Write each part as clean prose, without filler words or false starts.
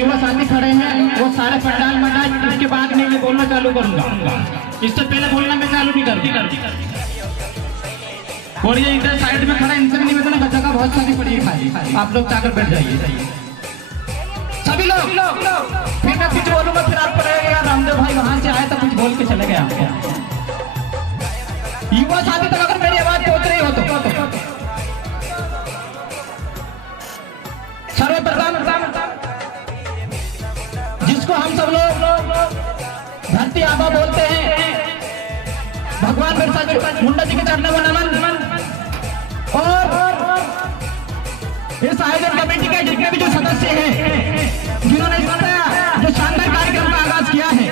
युवा साथी खड़े हैं वो सारे पंडाल मंडाल, उसके बाद में ये बोलना चालू करूंगा। इससे पहले बोलना मैं चालू नहीं करूंगा। और ये इधर साइड में खड़ा इनसे भी निवेदन है, जगह बहुत सारी पड़ी है खाली, आप लोग जाकर बैठ जाइए सभी लोग। फिर मैं कुछ बोलूंगा, फिर आपको लगेगा रामदेव भाई वहां से आए तो कुछ बोल के चले गए। युवा साथी तक अगर मेरी आवाज पहुंच रही हो तो सर्वप्रथम जिसको हम सब लोग धरती आबा बोलते हैं, भगवान बिरसा मुंडा जी के चरणों में नमन। और इस आयोजन कमेटी के जितने भी जो सदस्य हैं जिन्होंने जो शानदार कार्यक्रम का आगाज किया है,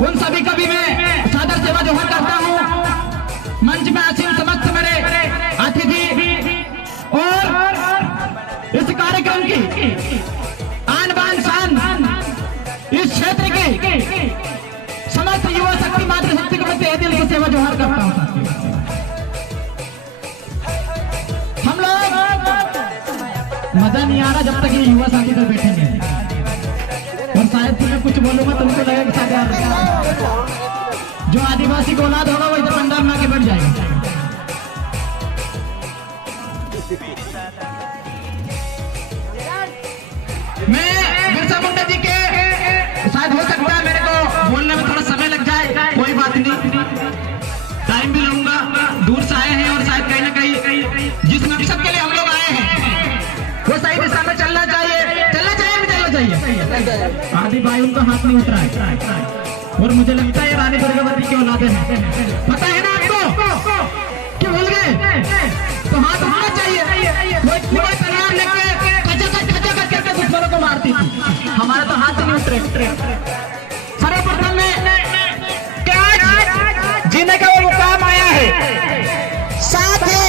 उन सभी का भी मैं सादर सेवा जोहर करता हूं। मंच में आसीन समस्त मेरे अतिथि और इस कार्यक्रम की आन बान शान इस क्षेत्र की समस्त युवा शक्ति मातृ शक्ति को मैं तहे दिल से सेवा जोहर करता हूं। हम लोग मजा नहीं आ रहा जब तक ये युवा साथी पर बैठेंगे, और शायद मैं कुछ बोलूंगा तुमको लगेगा शायद जो आदिवासी को औलाद होगा वो इधर पंडाल में आके बैठ जाएगा। मैं बिरसा मुंडा जी के शायद हो सकता है मेरे को बोलने में थोड़ा समय लग जाए, कोई बात नहीं, टाइम भी लूंगा। दूर से आए हैं और शायद कहीं ना कहीं जिस मकसद के लिए हम लोग आए हैं वो सही दिशा में चलना चाहिए, चलना चाहिए। आदि भाई उनका हाथ नहीं उठ रहा है और मुझे लगता है रानी दुर्गावती की औलादे हैं। पता है ना आपको कि भूल गए तो हाथ उठना चाहिए। वो तलवार लेके करके दुश्मनों को मारती थी, हमारा तो हाथ नहीं उठ रहे। सर्वप्रथम में क्या जीने का वो मुकाम आया है, साथ ही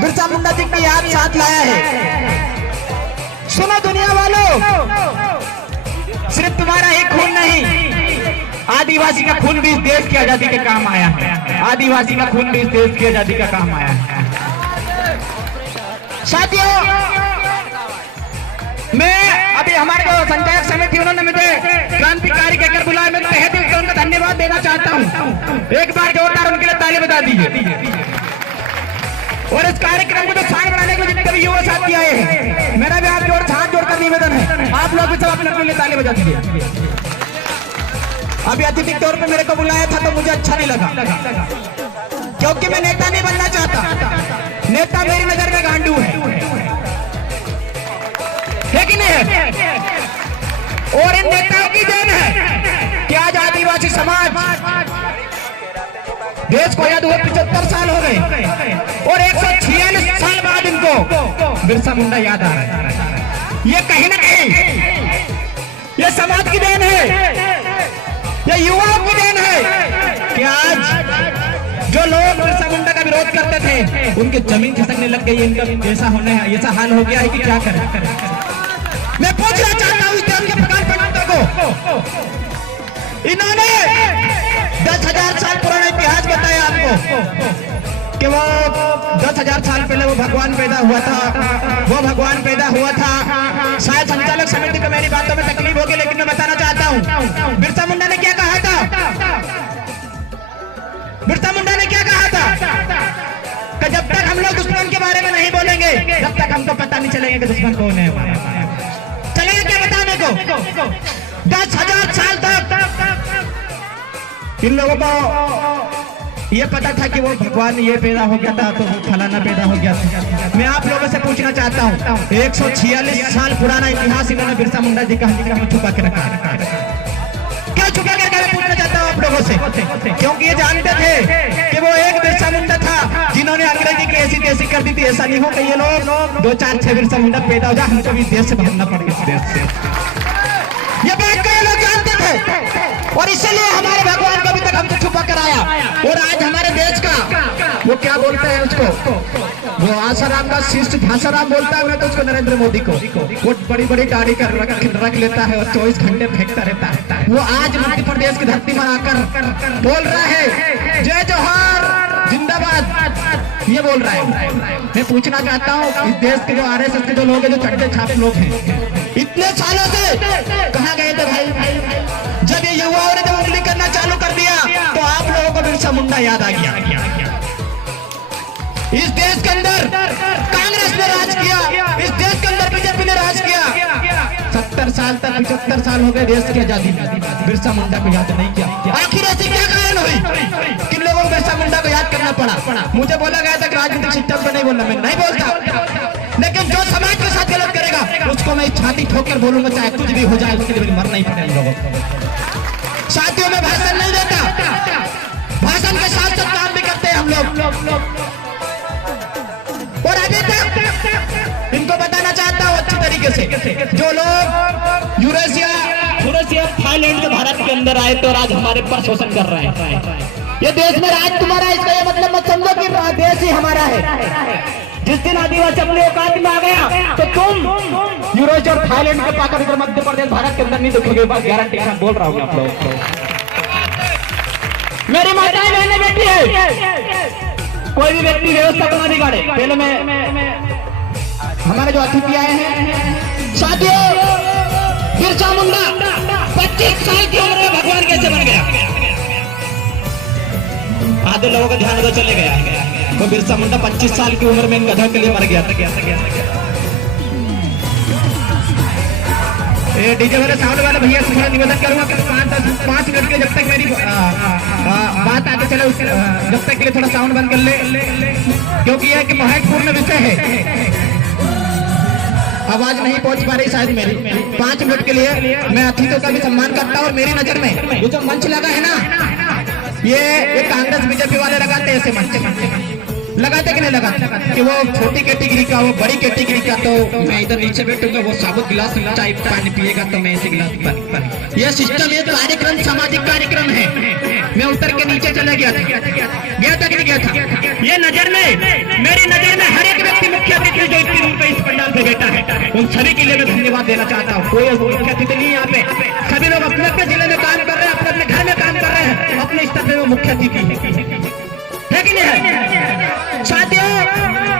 बिरसा मुंडा जी की याद साथ लाया है। सुनो दुनिया वालों, सिर्फ तुम्हारा ही खून नहीं, आदिवासी का खून भी इस देश की आजादी के काम आया है। आदिवासी का खून भी इस देश की आजादी का काम आया है। साथियों, मैं अभी हमारे जो संचालक समिति उन्होंने मुझे क्रांतिकारी कहकर बुलाया, मैं तहे दिल से उनका धन्यवाद देना चाहता हूं। एक बार जोरदार उनके लिए ताली बजा दीजिए। और इस कार्यक्रम को तो शान बनाने के लिए जितने भी युवा साथी आए हैं, मेरा भी हाथ जोड़कर निवेदन है, आप लोग भी सब अपने लिए ताली बजा दीजिए। अभी अतिथि के तौर पे मेरे को बुलाया था तो मुझे अच्छा नहीं लगा, क्योंकि मैं नेता नहीं बनना चाहता। नेता मेरी नजर में गांडू है कि नहीं है? और इन नेताओं की देन है कि आज आदिवासी समाज देश को याद हुए 75 साल हो गए और 146 साल बाद इनको बिरसा मुंडा याद आ रहा है। ये कहीं ना कहीं ये समाज की देन है, ये युवाओं की देन है कि आज जो लोग बिरसा मुंडा का विरोध करते थे उनकी जमीन खिसकने लग गई, इनका ऐसा हाल हो गया है कि क्या करें। मैं पूछना चाहता हूँ के प्रकार पंडितों को, इन्होंने 10,000 साल पुराना इतिहास बताया आपको कि वो 10,000 साल पहले वो भगवान पैदा हुआ था। शायद संचालक समिति को मेरी बातों में तकलीफ होगी, लेकिन मैं बताना चाहता हूँ बिरसा मुंडा ने क्या कहा था। बिरसा मुंडा ने क्या कहा था कि जब तक हम लोग दुश्मन के बारे में नहीं बोलेंगे तब तक हमको पता नहीं चलेगा कि दुश्मन कौन है। चलेगा क्या बताने को? 10,000 साल तक इन लोगों को ये पता था कि वो भगवान ये पैदा हो गया था तो वो फलाना पैदा हो गया था। मैं आप लोगों से पूछना चाहता हूँ 146 साल पुराना इतिहास इन्होंने बिरसा मुंडा जी का छुपा के रखा। क्यों छुपा के रखा? मैं पूछना चाहता हूँ आप लोगों से, क्योंकि ये जानते थे कि वो एक बिरसा मुंडा था जिन्होंने अंग्रेजी की ऐसी तैसी कर दी थी। ऐसा नहीं हो कि ये लोग 2, 4, 6 बिरसा मुंडा पैदा हो जाए, हमको भी देश से भागना पड़ेगा इस देश से। ये बात को ये लोग जानते थे और इसीलिए हमारे भगवान को अभी तक हमसे छुपा कर आया। और आज हमारे देश का वो क्या बोलते हैं उसको, वो आसाराम का शिष्ट भाषाराम बोलता है, मैं तो उसको नरेंद्र मोदी को, वो बड़ी बड़ी गाड़ी कर रख लेता है और 24 घंटे फेंकता रहता है। वो आज मध्य प्रदेश की धरती में आकर बोल रहा है जय जोहार जिंदाबाद, ये बोल रहा है। मैं पूछना चाहता हूँ इस देश के जो RSS के जो लोग हैं, जो चढ़ते छाप लोग हैं, इतने सालों से कहाँ गए थे भाई? जब ये युवाओं ने जब उंगली करना चालू कर दिया तो आप लोगों को बिरसा मुंडा याद आ गया। इस देश के अंदर कांग्रेस ने राज किया, इस देश के अंदर बीजेपी ने राज किया। 70 साल तक 75 साल हो गए देश की आजादी में, बिरसा मुंडा को याद नहीं किया। आखिर ऐसी क्या कारण हुई किन लोगों को बिरसा मुंडा को याद करना पड़ा? मुझे बोला गया था कि राजनीतिक सिस्टम पर नहीं बोलना, मैं नहीं बोलता, लेकिन जो समाज के साथ गलत करेगा उसको मैं छाती ठोकर बोलूंगा, चाहे कुछ भी हो जाए, उसके लिए मरना ही पड़ेगा लोगों को। साथियों में भाषण नहीं देता, भाषण के साथ साथ काम भी करते हैं हम लोग। और अभी तक इनको बताना चाहता हूँ अच्छी तरीके से, जो लोग यूरेशिया थाईलैंड से भारत के अंदर आए तो आज हमारे पर शोषण कर रहे हैं। ये देश में राज तुम्हारा, इसका ये मतलब मत समझो कि देश ही हमारा है। जिस दिन आदिवासी अपने औकात में आ गया तो तुम यूरोप और थाईलैंड के पाकर इधर मध्य प्रदेश भारत के अंदर नहीं दिखोगे, बात गारंटी के साथ बोल रहा हूँ आप लोगों को। मेरी माताएं बहनें बेटी है, कोई भी व्यक्ति व्यवस्था को न बिगाड़े। पहले मैं हमारे जो अतिथि आए हैं, साथियों बिरसा मुंडा 25 साल की उम्र में भगवान कैसे बन गया? आधे लोगों का ध्यान तो चले गया, तो बिरसा मुंडा 25 साल की उम्र में इन गधों के लिए मर गया। डीजे वाले साउंड वाले भैया से थोड़ा निवेदन करूंगा कि 5 मिनट के जब तक मेरी बात आगे चले जब तक के लिए थोड़ा साउंड बंद कर ले, क्योंकि यह कि महत्वपूर्ण विषय है। आवाज नहीं पहुंच पा रही शायद मेरी। 5 मिनट के लिए मैं अतिथियों का भी सम्मान करता हूं। और मेरी नजर में ये जो मंच लगा है ना, ये कांग्रेस बीजेपी वाले लगाते हैं ऐसे मंच, लगाते कि नहीं लगाते? कि वो छोटी कैटेगरी का, वो बड़ी कैटेगरी का, तो मैं इधर नीचे बैठूंगा, वो साबुत गिलास चाय पानी पिएगा तो मैं ऐसे गिलास पानी। ये सिस्टम, ये कार्यक्रम सामाजिक कार्यक्रम है। मैं उतर के नीचे चले गया था कि नहीं गया था? ये नजर में, मेरी नजर में हर एक व्यक्ति मुख्य अतिथि जो इतनी दूर पे इस पंडाल पे बैठा है, उन सभी के लिए मैं धन्यवाद देना चाहता हूँ। कोई मुख्य अतिथि नहीं यहाँ पे, सभी लोग अपने अपने जिले में काम कर रहे हैं, अपने अपने घर में काम कर रहे हैं, अपने स्तर पे वो मुख्य अतिथि है कि नहीं है? साथियों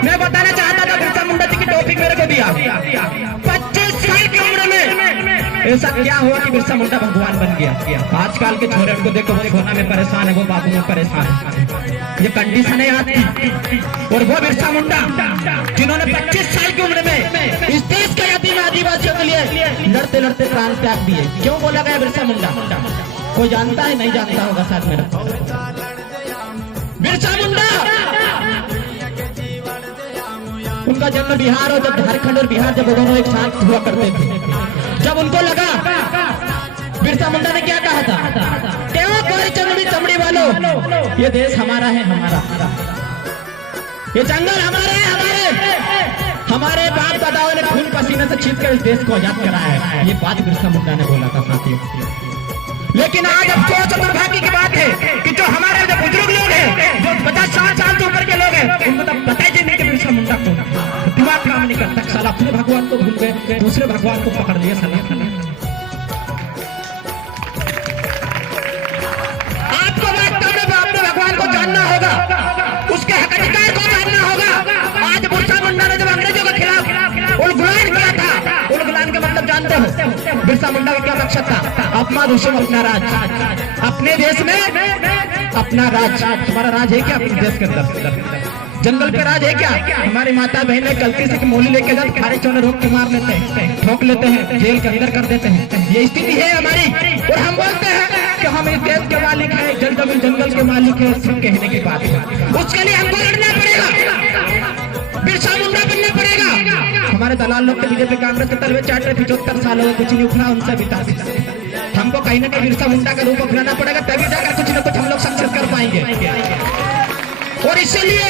मैं बताना चाहता था, बिरसा मुंडा जी की टॉपिक मेरे को दिया। 25 साल की उम्र में ऐसा क्या हुआ कि बिरसा मुंडा भगवान बन गया? आजकल के छोरे उनको देखो, वो सोना में परेशान है, वो बाबू में परेशान है। ये कंडीशन है आज की। और वो बिरसा मुंडा जिन्होंने 25 साल की उम्र में इस देश के आदिवासियों के लिए लड़ते लड़ते प्राण त्याग दिए। क्यों बोला गया बिरसा मुंडा? कोई जानता है? नहीं जानता होगा साथ मेरा। बिरसा मुंडा उनका जन्म बिहार और जब झारखंड और बिहार जब दोनों एक साथ हुआ करते थे, जब उनको लगा, बिरसा मुंडा ने क्या कहा था? क्यों कोई चमड़ी वालों, ये देश हमारा है, हमारा, ये जंगल हमारे हैं, हमारे बाप दादाओं ने खून पसीने से छीन कर इस देश को आजाद कराया है। ये बात बिरसा मुंडा ने बोला था साथियों। लेकिन आज अफसोस और दुर्भाग्य की बात है कि जो हमारे जो बुजुर्ग लोग हैं, जो 50-60 साल से ऊपर के लोग हैं, उनको तो पता ही नहीं कि बिरसा मुंडा कौन है। दिमाग काम नहीं करता, साला अपने भगवान को भूल गए, दूसरे भगवान को पकड़ लिया साला। आपको वास्तव में अपने भगवान को जानना होगा, उसके हक अधिकार को जानना होगा। आज बिरसा मुंडा ने जब अंग्रेजों के खिलाफ उलगुलान किया था, उलगुलान का मतलब जानते हो? बिरसा मुंडा का क्या मकसद था? अपना देश में अपना राज, अपने देश में अपना राज। हमारा राज है क्या अपने देश के अंदर? जंगल पे राज है क्या? हमारी माता बहनें गलती से मोली लेके जाते, खारे चौने रोक के मार लेते हैं, ठोक लेते हैं, जेल के अंदर कर देते हैं। ये स्थिति है हमारी। और हम बोलते हैं कि हम इस देश के मालिक हैं, जल जमीन जंगल के मालिक हैं। सब कहने की बात है, उसके लिए हमको लड़ना पड़ेगा, बिरसा मुंडा बनना पड़ेगा। हमारे दलाल लोग तो बीजेपी कांग्रेस के तलवे चाट रहे, 75 साल हो कुछ नहीं उखड़ा उनसे बिता। हमको कहीं ना कहीं बिरसा मुंडा का रूप अपनाना पड़ेगा, तभी जाकर कुछ न कुछ हम लोग सक्सेस कर पाएंगे। और इसीलिए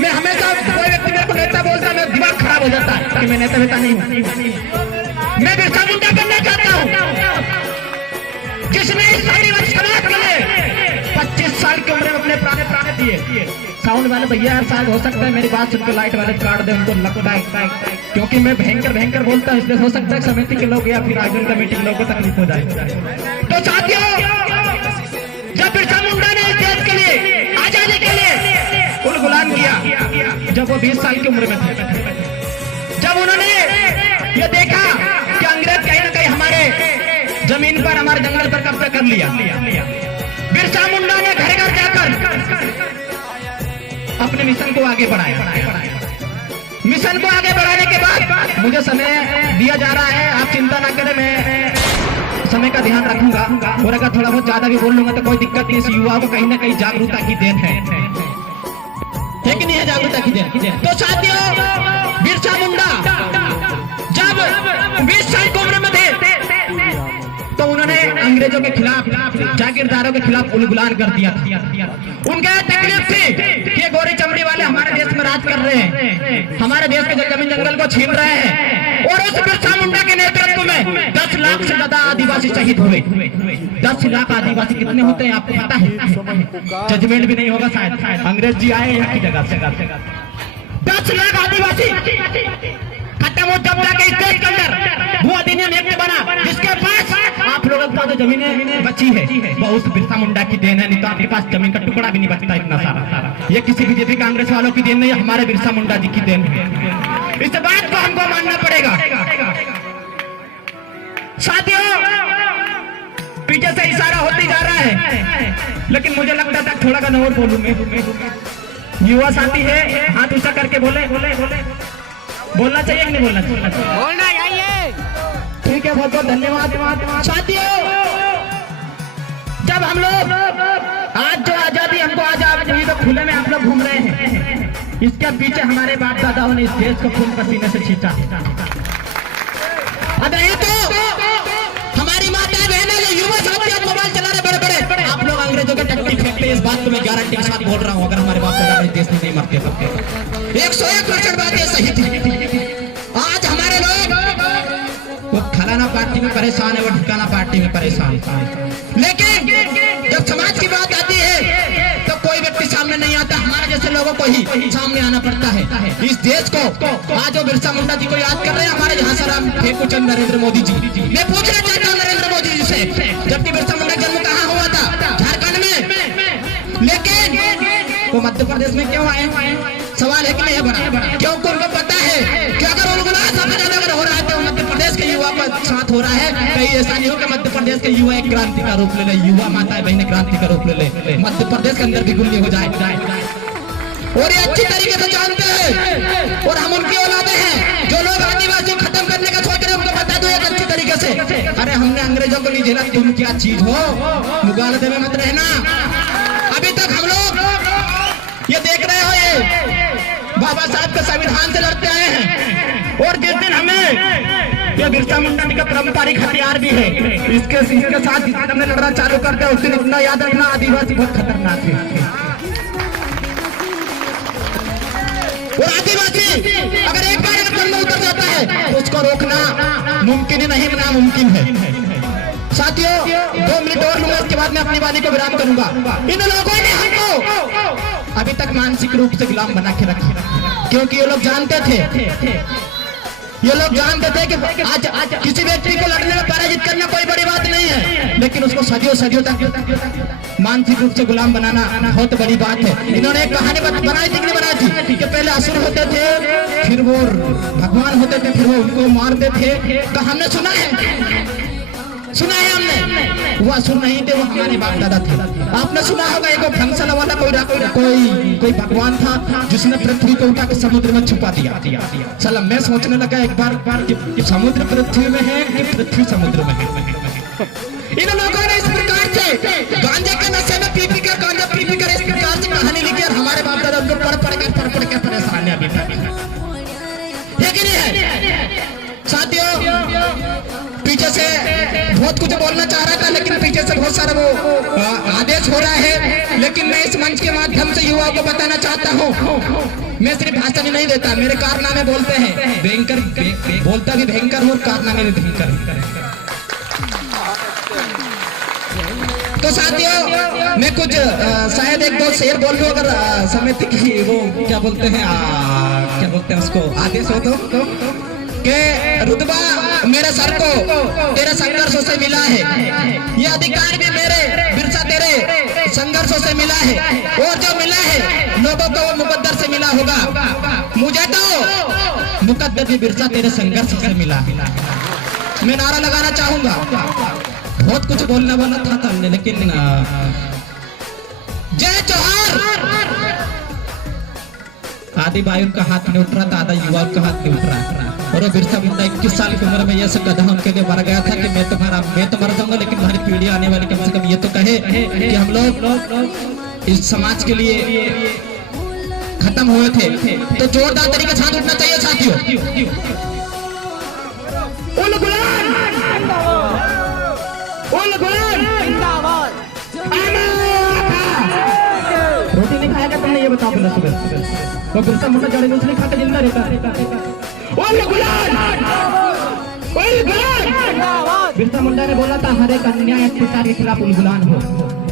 मैं हमेशा, कोई व्यक्ति मेरे को नेता बोलता है, मेरा दिमाग खराब हो जाता है कि मैं नेता वेता नहीं हूँ। मैं बिरसा मुंडा बनना चाहता हूँ, जिसने इस समाज के लिए 25 साल की उम्र में अपने प्राण दिए। साउंड वाले भैया यार शायद हो सकता है मेरी बात सुनकर लाइट वाले काट दे, उनको लगता है क्योंकि मैं भयंकर बोलता हूँ, इसलिए हो सकता है समिति के लोग या फिर आयोजन कमेटी के लोगों को तकलीफ हो जाए। तो साथियों जब बिरसा मुंडा ने इस देश के लिए आजादी के लिए उलगुलान किया, जब वो 20 साल की उम्र में थे, जब उन्होंने ये देखा जमीन पर, हमारे जंगल पर कब्जा कर लिया। बिरसा मुंडा ने घर घर जाकर अपने मिशन को आगे बढ़ाया। मिशन को आगे बढ़ाने के बाद मुझे समय दिया जा रहा है, आप चिंता ना करें, मैं समय का ध्यान रखूंगा और अगर थोड़ा बहुत ज्यादा भी बोल लूंगा तो कोई दिक्कत नहीं। इस युवाओं को कहीं ना कहीं जागरूकता की देन है कि नहीं है? जागरूकता की देन। तो साथियों, बिरसा मुंडा जब 20 साल की उम्र में थे तो उन्होंने अंग्रेजों के खिलाफ, जागीरदारों के खिलाफ उलगुलान कर दिया था। उनका तकलीफ थी कि गोरी चमड़ी वाले हमारे देश में राज कर रहे हैं, हमारे देश के जमीन जंगल को छीन रहे हैं। और उस बिरसा मुंडा के नेतृत्व में 10 लाख से ज्यादा आदिवासी शहीद हुए। 10 लाख आदिवासी कितने होते हैं आपको पता है? जजमेंट भी नहीं होगा शायद, अंग्रेज जी आए यहाँ की जगह से। 10 लाख आदिवासी खत्म हो जब जाके इस देश के अंदर वो अधिनियम एक बना जिसके पास आप लोगों का जो जमीनें बची है वो उस बिरसा मुंडा की देन है। नहीं तो आपके पास जमीन का टुकड़ा भी नहीं बचता इतना सारा। ये किसी बीजेपी कांग्रेस वालों की देन नहीं, हमारे बिरसा मुंडा जी की देन है। इस बात को हमको मानना पड़ेगा। साथियों, पीछे से इशारा होती जा रहा है, लेकिन मुझे लगता था थोड़ा का और बोलूं मैं। युवा साथी है, हाथ ऊंचा करके बोले बोलना चाहिए कि नहीं बोलना चाहिए? बोलना चाहिए। ठीक है, बहुत बहुत धन्यवाद। साथियों, जब हम लोग आज जो आजादी हमको आजादी हुई तो खुले में आप लोग घूम रहे हैं, इसके पीछे हमारे बाप दादाओं ने इस देश को खून पसीने से खींचा। अब ये तो हमारी माता बहनें जो युवा साथी मोबाइल चला रहे बड़े, आप लोग अंग्रेजों के टट्टी फेंकते हैं। इस बात को मैं गारंटी के साथ बोल रहा हूँ, अगर हमारे बाप दादा इस देश में नहीं मरते तब 101% बात ये सही थी। आज हमारे लोग वो फलाना पार्टी में परेशान है, वो ठिकाना पार्टी में परेशान है, लेकिन जब समाज की बात आती है तो कोई व्यक्ति सामने नहीं आता। हमारे जैसे लोगों को ही सामने आना पड़ता है। इस देश को आज जो बिरसा मुंडा जी को याद कर रहे हैं हमारे यहाँ सलाम फेंकू चंद नरेंद्र मोदी जी। मैं पूछना चाहता हूँ नरेंद्र मोदी जी से, जबकि बिरसा मुंडा जन्म कहाँ हुआ था? झारखंड में, लेकिन वो मध्य प्रदेश में क्यों आए? सवाल है कि नहीं है बड़ा? क्योंकि उनको पता है कि अगर अगर हो रहा है तो मध्य प्रदेश के युवा का साथ हो रहा है। कहीं ऐसा नहीं हो कि मध्य प्रदेश के युवा एक क्रांति का रूप ले ले, युवा माताएं बहनें क्रांति का रूप ले ले, मध्य प्रदेश के अंदर भी गुल्ली हो जाए। और ये अच्छी तरीके से जानते हैं, और हम उनकी औलादे हैं। जो लोग आदिवासी खत्म करने का सोच रहे हैं उनको बता दो एक अच्छी तरीके से, अरे हमने अंग्रेजों को नहीं झेला, तुम क्या चीज हो? मुगालते में मत रहना। अभी तक हम लोग ये देख रहे हो, ये बाबा साहब के संविधान से लड़ते आए हैं, और जिस दिन हमें ये बिरसा मुंडा जी का पारंपरिक हथियार भी है, इसके साथ जिस दिन हमने लड़ना चालू कर दिया उस दिन इतना याद रखना, आदिवासी बहुत खतरनाक है। और आदिवासी अगर एक बार जंगल में उतर जाता है तो उसको रोकना मुमकिन ही नहीं, नामुमकिन है। साथियों, 2 मिनट और लूंगा, इसके बाद मैं अपनी वाणी को विराम करूंगा। इन लोगों ने हमको अभी तक मानसिक रूप से गुलाम बना के रखा, क्योंकि ये लोग जानते थे कि आज किसी व्यक्ति को लड़ने में पराजित करना कोई बड़ी बात नहीं है, लेकिन उसको सदियों तक मानसिक रूप से गुलाम बनाना बहुत बड़ी बात है। इन्होंने एक कहानी बनाई थी कि नहीं बनाई थी कि पहले असुर होते थे, फिर वो भगवान होते थे, फिर वो उनको मारते थे। तो हमने सुना है हमने, वो असुर नहीं थे, वो हमारे बाप दादा थे। आपने सुना होगा एक भंगसला वाला कोई भगवान था जिसने पृथ्वी को उठा के समुद्र में छुपा दिया। चलो मैं सोचने लगा एक बार कि समुद्र पृथ्वी में है कि पृथ्वी समुद्र में है। इन लोगों ने इस प्रकार से गांजे के नशे में पी कर इस प्रकार से कहानी लिखी, और हमारे बाप दादा उनको पढ़ के परेशान है अभी तक, है कि नहीं है? साथियों, पीछे से बहुत कुछ बोलना चाह रहा था, लेकिन पीछे से बहुत सारा वो आदेश हो रहा है। लेकिन मैं इस मंच के माध्यम से युवाओं को बताना चाहता हूँ, मैं सिर्फ भाषण ही नहीं देता, मेरे कारनामे बोलते हैं। भयंकर बोलता भी भयंकर हूँ, कारनामे भी भयंकर। तो साथियों, मैं कुछ शायद 1-2 शेर बोल लूं, अगर समिति की वो क्या बोलते हैं उसको आदेश हो तो के रुतबा मेरे सर को तेरे संघर्षों से मिला है, ये अधिकार भी मेरे बिरसा तेरे संघर्षों से मिला है, और जो मिला है लोगों को वो मुकद्दर से मिला होगा, मुझे तो मुकद्दर भी बिरसा तेरे संघर्ष से मिला। मैं नारा लगाना चाहूंगा, बहुत कुछ बोलने वाला था हमने, लेकिन जय जोहार। आदि भाई उनका हाथ नहीं उठ रहा था, आधा युवा उनका हाथ नहीं उठ रहा। और वो बिरसा मुंडा 21 साल की उम्र में ये सब गधा उनके लिए मर गया था कि मैं तो मर जाऊंगा, लेकिन हमारी पीढ़ी आने वाली कम से कम ये तो कहे कि हम लोग इस समाज के लिए खत्म हुए थे। तो जोरदार तरीके से हाथ उठना चाहिए साथियों। रोटी नहीं खाया क्या तुमने, ये बताओ पहले सुबह। वो बिरसा मुंडा जड़े नहीं खाता, जिंदा रहता। बिरसा मुंडा ने बोला था हर एक अन्याय अत्याचार के खिलाफ उलगुलान हो।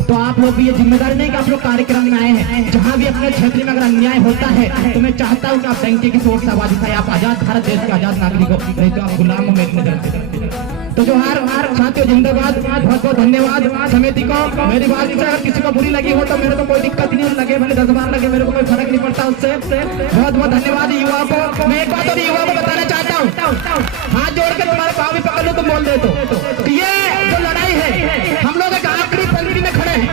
तो आप लोग भी ये जिम्मेदारी नहीं कि आप लोग कार्यक्रम में आए हैं, जहाँ भी अपने क्षेत्र में अगर अन्याय होता है तो मैं चाहता हूँ कि आप डंके की चोट से आवाज उठाए। आप आजाद भारत देश के आजाद नागरिक हो, नहीं तो आप गुलाम हो मेरी नजर से। तो जो हार साथियों जिंदाबाद, बहुत बहुत धन्यवाद समिति को। मेरी बात से अगर किसी को बुरी लगी हो तो मेरे को कोई दिक्कत नहीं, लगे भले 10 बार लगे, मेरे को कोई फर्क नहीं पड़ता उससे। बहुत बहुत धन्यवाद युवा को। मैं एक बात और युवा को बताना चाहता हूँ, हाथ जोड़ के तुम्हारे पाँव भी पकड़ लो तुम बोल दे तो ये जो लड़ाई है हम लोग एक आखिरी पंक्ति में खड़े हैं।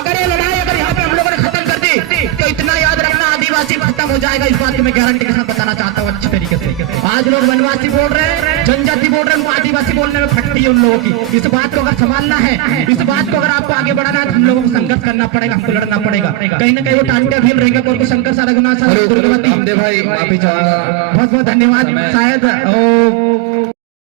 अगर ये लड़ाई अगर यहाँ पे हम लोगों ने खत्म कर दी तो इतना याद रखना आदिवासी खत्म हो जाएगा। इस बात की मैं गारंटी के साथ बताना चाहता हूँ अच्छी तरीके से। आज लोग वनवासी बोल रहे हैं, जनजाति बोल रहे हैं, आदिवासी बोलने में फटती है उन लोगों की। इस बात को अगर संभालना है, इस बात को अगर आपको आगे बढ़ाना है तो हम लोगों को संघर्ष करना पड़ेगा, हमको लड़ना पड़ेगा। कहीं ना कहीं वो टांटे भील रहेंगे और शंकर सारा गुना बहुत बहुत धन्यवाद। शायद